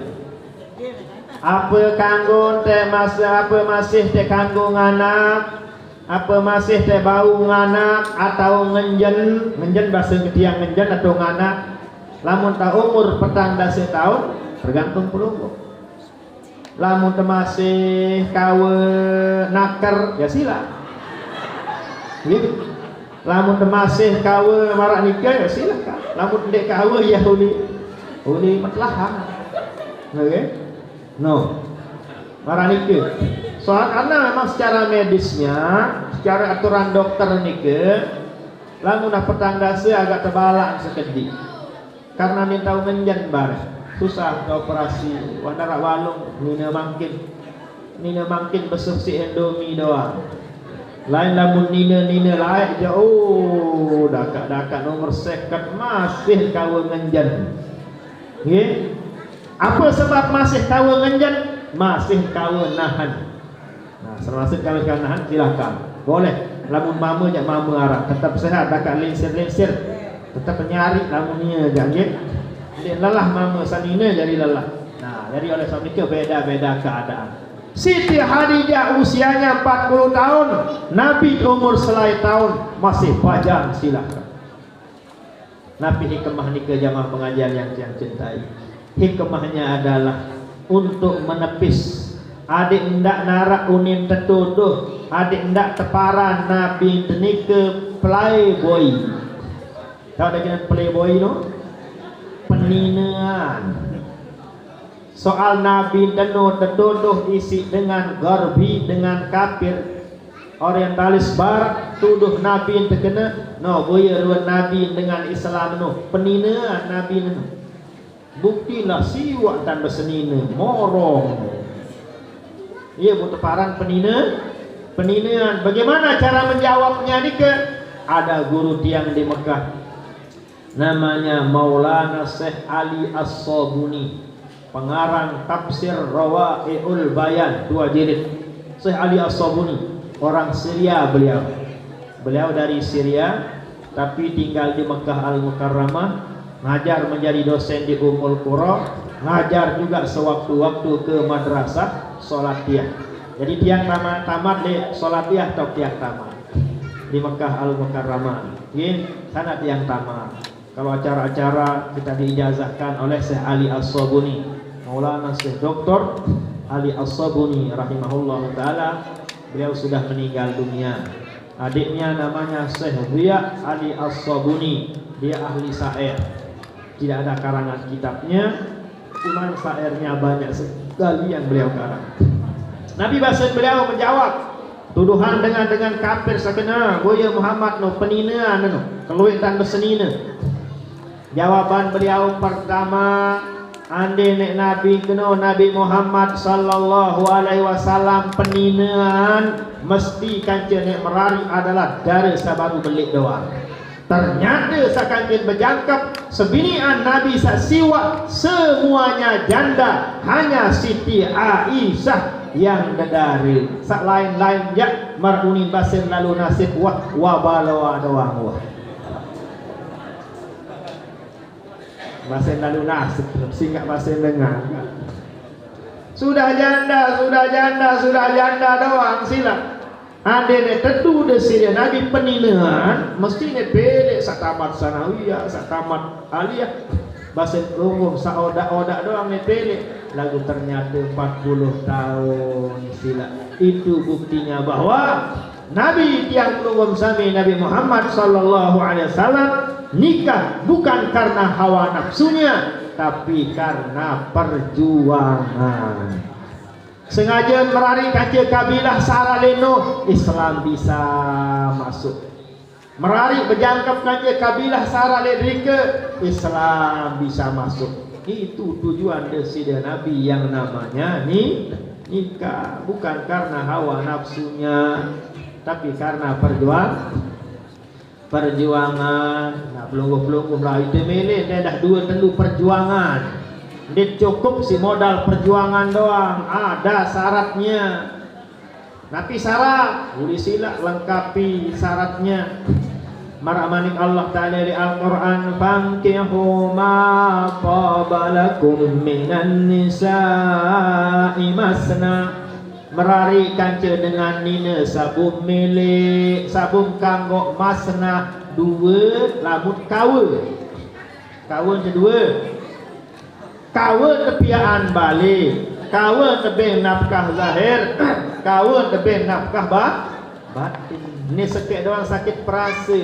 Apa kanggo teh masa apa masih teh kanggo anak? Apa masih teh bau nganak atau ngenjen bahasa ketiang ngenjen atau nganak, lamun tak umur petang dasa tahun tergantung pelunggu. Lamun teh masih kawe nakar ya sila gitu. Lamun teh masih kawe marak nikah ya silakan. Lamun dek kawe ya uli matlahah. Oke no marak nikah. Soal karena memang secara medisnya, secara aturan dokter nike, lamun petang dasa agak tebalak sekedi. Karena ni tahu ngenjen bareng, susah ke operasi. Wadara walung, nina mangkin besuk si Indomie doang. Lain lamun nina lain jauh, dakat nomor seket masih kau ngenjen. Ye? Apa sebab masih kau ngenjen? Masih kau nahan. Nah, termasuk kalau nahan silahkan, boleh. Lamun mama jak mama arah, tetap sehat, tak linsir, tetap nyari lamunnya jangan. Dia lelah mama sanina jadi lelah. Nah, jadi oleh sebab itu beda-beda keadaan. Siti Khadijah usianya 40 tahun, Nabi umur selai tahun masih pajang silahkan. Nabi hikmah nikah jamaah pengajian yang cintai. Hikmahnya adalah untuk menepis adik ndak narak unin tertuduh, adik ndak teparan Nabi tenike playboy. Tahu dah kena playboy no? Peninaan. Soal Nabi tertuduh isi dengan garbi, dengan kafir, orientalis barat, tuduh Nabi terkena no boya ruan Nabi dengan Islam no, peninaan Nabi no. Buktilah siwak dan bersenina morong. Ia butuh paran peninaan. Bagaimana cara menjawabnya nika? Ada guru tiang di Mekah namanya Maulana Syekh Ali As-Sabuni, pengarang tafsir Rawai'ul Bayan 2 jilid. Syekh Ali As-Sabuni orang Syria, beliau dari Syria tapi tinggal di Mekah Al-Mukarramah, ngajar menjadi dosen di Ummul Qura, ngajar juga sewaktu-waktu ke madrasah Salatiyah. Jadi tiang tamat di Salatiyah atau tiang tamat di Mekah Al-Mukarramah. Ini sana tiang tamat. Kalau acara-acara kita diijazahkan oleh Syekh Ali As-Sabuni, Maulana Syekh Dr. Ali As-Sabuni rahimahullah taala. Beliau sudah meninggal dunia. Adiknya namanya Syekh Riya Ali As-Sabuni, dia ahli syair. Tidak ada karangan kitabnya, cuma syairnya banyak sekali yang beliau karang. Nabi bahasa beliau menjawab tuduhan dengan kafir sakena boya Muhammad no peninaan no keluih tan bersenina. Jawaban beliau pertama, ande nek Nabi kena Nabi Muhammad sallallahu alaihi wasallam peninaan mesti kanca nek merari adalah dari sabaru belik doang. Ternyata sakankin berjangkap sebinian Nabi saksiwa semuanya janda, hanya Siti Aisyah yang dedari. Sak lain-lain jak maruni basin lalu nasib wah wabalawa doang wah. Basin lalu nasib sehingga basin dengar. Sudah janda doang sila. Ada ne tentu desire Nabi penilaian mesti ne pelek sak tamat sanawiyah, sak tamat aliyah. Bahasa umum saodak-odak doang ne pelek. Lagu ternyata 40 tahun sila. Itu buktinya bahwa Nabi yang umum sami Nabi Muhammad sallallahu alaihi wasallam nikah bukan karena hawa nafsunya tapi karena perjuangan. Sengaja merari kaca kabilah Sarah Leno, Islam bisa masuk. Merari berjangkap kaca kabilah Sarah Ledrike, Islam bisa masuk. Itu tujuan desida Nabi yang namanya nikah, bukan karena hawa nafsunya tapi karena perjuangan. Nah, pelungguh-pelungguh lah itu milih dia dah dua tentu perjuangan. Dia cukup si modal perjuangan doang, ada syaratnya. Nabi syarat, boleh sila lengkapi syaratnya. Maramanik Allah Ta'ala di Al-Quran, fankihu ma qabalakum minan nisa'i masna. Merari kanca dengan nina sabun milik, sabun kanggo masna dua lamun kawa. Kawa kedua. Kawa tepiaan balik, kawa tebih nafkah zahir, kawa tebih nafkah batin. Ini sekek doang sakit perasa.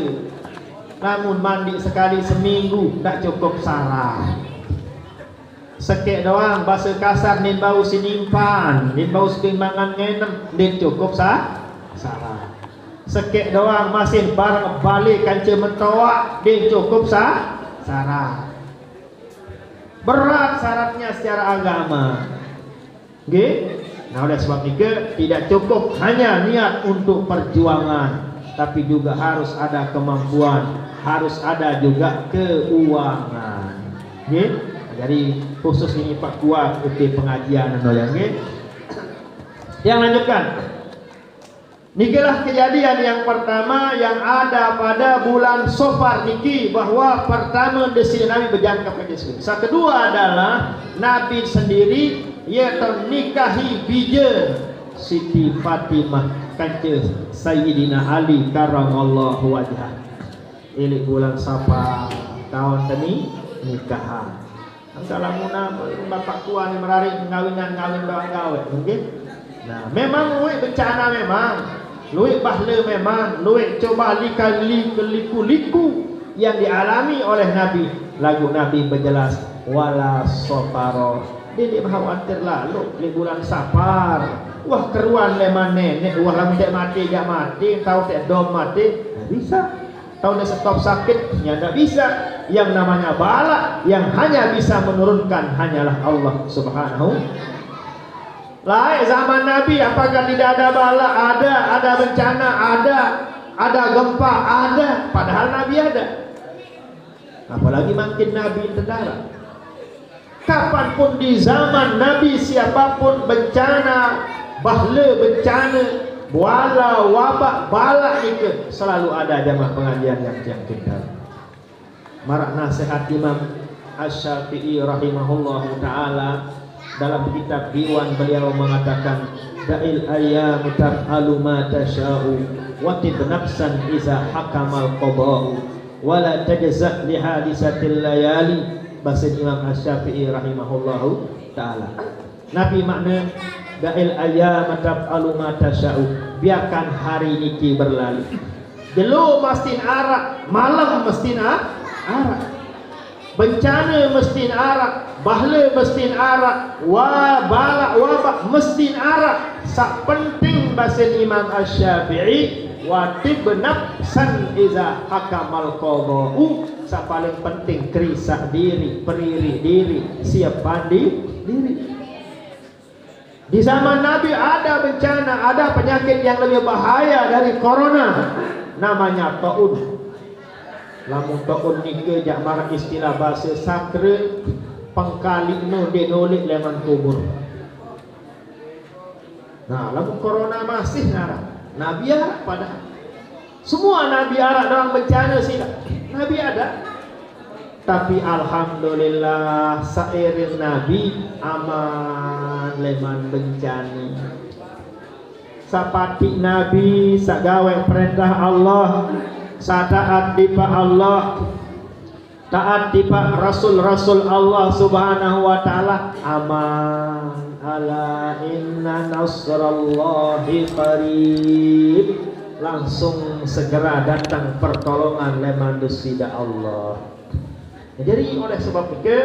Namun mandi sekali seminggu tak cukup sarah. Sekek doang bahasa kasar nin bau sinimpan, nin bau setimbangan ngenem, nin cukup sarah. Sekek doang masih barang balik kanca mentoak, nin cukup sarah. Berat syaratnya secara agama. Okay? Nah, oleh sebab itu tidak cukup hanya niat untuk perjuangan, tapi juga harus ada kemampuan, harus ada juga keuangan. Okay? Jadi khusus ini Pak Kuat untuk pengajian okay? Yang lanjutkan. Nikilah kejadian yang pertama yang ada pada bulan Safar niki, bahwa pertama desir Nabi berjangkap ke Yesus. Yang kedua adalah Nabi sendiri yaitu nikahi bija Siti Fatimah kanca Sayyidina Ali karamallahu wajhah. Ini bulan Safar tahun tadi nikahan. Kalau muna bapak tua ni merari ngawinan doang gawe mungkin. Nah, memang luit bencana memang. Luit bahla memang, luit coba liku-liku yang dialami oleh Nabi. Lagu Nabi berjelas wala safaro. Dia khawatir lalu di bulan Safar. Wah keruan leman nenek, wah lam tak mati jak mati, tahu tak dom mati, tak bisa. Tahu dia stop sakit, ya tak bisa. Yang namanya bala yang hanya bisa menurunkan hanyalah Allah Subhanahu. Lain zaman Nabi apakah tidak ada bala? Ada bencana, ada gempa, ada. Padahal Nabi ada. Apalagi makin Nabi tentara. Kapanpun di zaman Nabi siapapun bencana, bahla bencana, wala wabak bala itu selalu ada jamaah pengajian yang kita. Marak nasihat Imam Asy-Syafi'i rahimahullahu taala dalam kitab Diwan beliau mengatakan da'il ayyam taf'alu ma tasha'u wa tib nafsan iza hakamal qada'u wa la tajza' li hadisatil layali. Bahasa Imam Asy-Syafi'i rahimahullahu taala. Nabi makna da'il ayyam taf'alu ma tasha'u, biarkan hari niki berlalu. Dulu mesti arak, malam mesti arak. Bencana mesti arak, bahla mesti arak, wabak mesti arak. Sak penting bahasa Imam Asy-Syafi'i watib nafsan iza hakamal qada'u. Sak paling penting kerisah diri, periri diri, siap mandi diri. Di zaman Nabi ada bencana, ada penyakit yang lebih bahaya dari corona, namanya taun. Lamun taun nike jak marah istilah bahasa sakre pengkali no denolik leman kubur. Nah, lamun corona masih ngarah. Nabi arak padahal. Semua Nabi arak dalam bencana sila. Nabi ada. Tapi alhamdulillah sairing Nabi aman leman bencana. Sapati Nabi sagawe perintah Allah, sataat dipa Allah, taat dipa Rasul Allah Subhanahu wa taala, aman. Ala inna nasrallahi qarib. Langsung segera datang pertolongan leman desida Allah. Jadi oleh sebab itu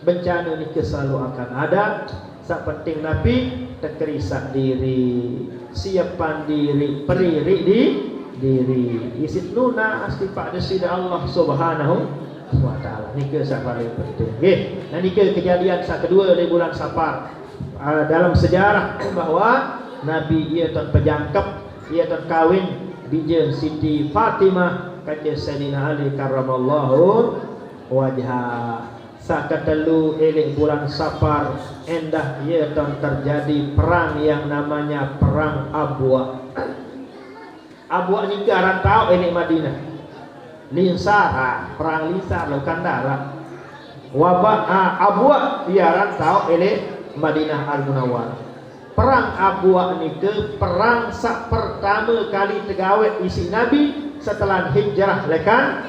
bencana ini selalu akan ada. Sak penting Nabi terkerisak diri, siapan diri, periri di diri. Isit lunas pada sida Allah Subhanahu wa taala. Niki sak paling penting. Nggih. Nah niki kejadian sak kedua di bulan Safar. Dalam sejarah bahwa Nabi ia ton pejangkep, ia ton kawin dijeng Siti Fatimah kajeng Sayyidina Ali karramallahu wajha. Sakatelu elek bulan Safar endah ia ton terjadi perang yang namanya perang Abwa. Abwa ni ke rantau elek Madinah. Linsar, perang Linsar laukan darat. Wabah Abwa ia rantau elek Madinah Al-Munawwarah. Perang Abwa ni ke perang sak pertama kali tegawe isi Nabi setelah hijrah lekan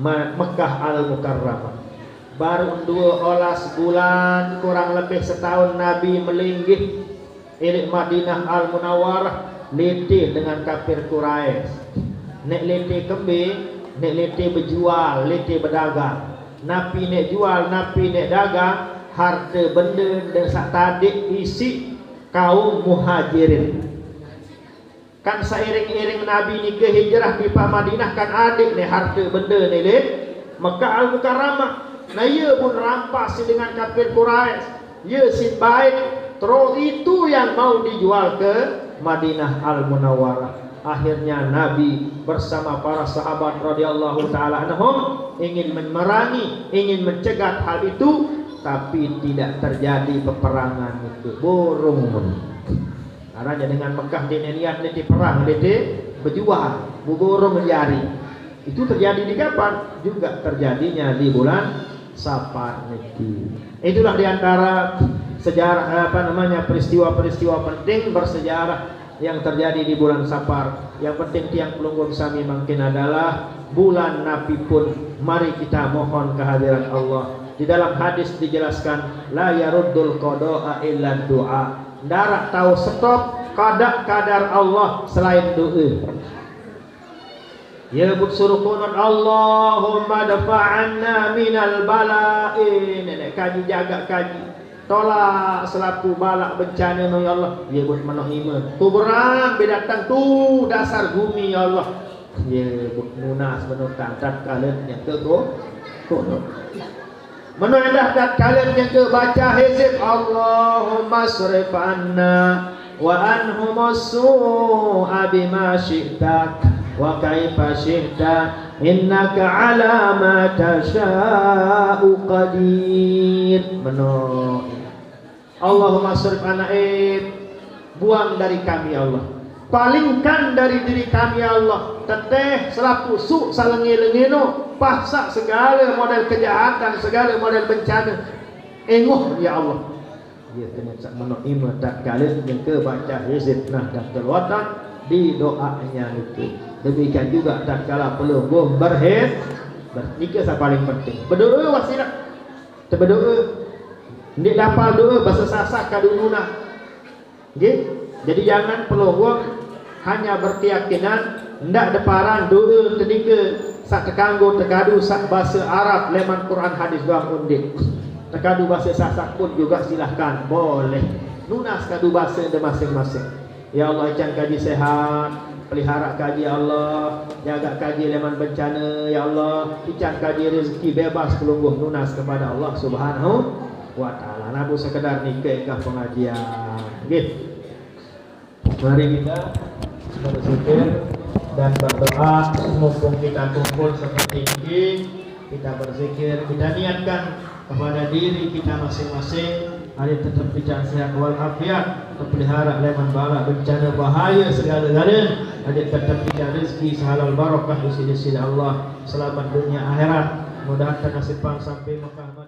Mekah Al-Mukarramah. Baru 12 bulan kurang lebih setahun Nabi melinggih ilik Madinah Al-Munawwarah letih dengan kafir Quraisy. Nek letih kembing, nek letih berjual, letih berdagang. Nabi nek jual, Nabi nek dagang, harta benda dan sak tadik isi kaum muhajirin. Kan seiring-iring Nabi ni ke hijrah di Madinah kan adik nek harta benda ni le Mekah Al-Mukarramah. Nah ia pun rampas dengan kafir Quraisy. Ia si baik. Terus itu yang mau dijual ke Madinah Al-Munawwarah. Akhirnya Nabi bersama para sahabat radhiyallahu taala anhum ingin memerangi, ingin mencegah hal itu, tapi tidak terjadi peperangan itu. Burung. Karena dengan Mekah dia niat nanti perang, dia berjual, burung menjari. Itu terjadi di kapan? Juga terjadinya di bulan Safar niki. Itulah diantara sejarah peristiwa-peristiwa penting bersejarah yang terjadi di bulan Safar. Yang penting tiang pelunggun sami mungkin adalah bulan Nabi pun mari kita mohon kehadiran Allah. Di dalam hadis dijelaskan la yaruddul qada'a illa doa. Darak tahu stop kadar Allah selain doa. Ya suruh kunut Allahumma dafa'anna minal bala'i. Nenek kaji jaga kaji. Tolak selaku balak bencana ya Allah. Ya buat menahima. Tu berang bedatang tu dasar bumi ya Allah. Ya buat munas menutang tak kalian yang ke kunut. Menulah dat kalian yang ke baca hizib Allahumma srif anna wa anhum as-su'a bima syi'ta wa kaifa syi'ta innaka ala ma tasha'u qadir. Allahumma srif anna, buang dari kami Allah, palingkan dari diri kami Allah teteh selaku su salengi-lengino paksa segala model kejahatan, segala model bencana. Engoh ya Allah. Ya ternyata menerima tak kalian yang ke baca hizib Nahdlatul Watan di doanya itu. Demikian juga tak kala pelunggung bernikah yang paling penting. Berdoa wasilah. Berdoa. Ndik dapat doa bahasa sasak kadununa. Nggih. Jadi jangan pelunggung hanya berkeyakinan ndak deparan doa ketika sak kekanggo tekadu sak bahasa Arab leman Quran hadis doang undik. Tekadu bahasa sasak pun juga silahkan, boleh. Nunas kadu bahasa masing-masing. Ya Allah ican kaji sehat, pelihara kaji Allah, jaga kaji leman bencana ya Allah, ican kaji rezeki bebas pelungguh nunas kepada Allah Subhanahu wa taala. Nabu sekedar nikah pengajian. Nggih. Mari kita berzikir dan berdoa. Mumpung kita kumpul seperti ini, kita berzikir, kita niatkan kepada diri kita masing-masing. Hari tetap bicara sehat walafiat, terpelihara leman bala bencana bahaya segala-galanya. Hari tetap bicara rezeki sehalal barakah di sisi Allah, selamat dunia akhirat. Mudah-mudahan nasib sampai Mekah.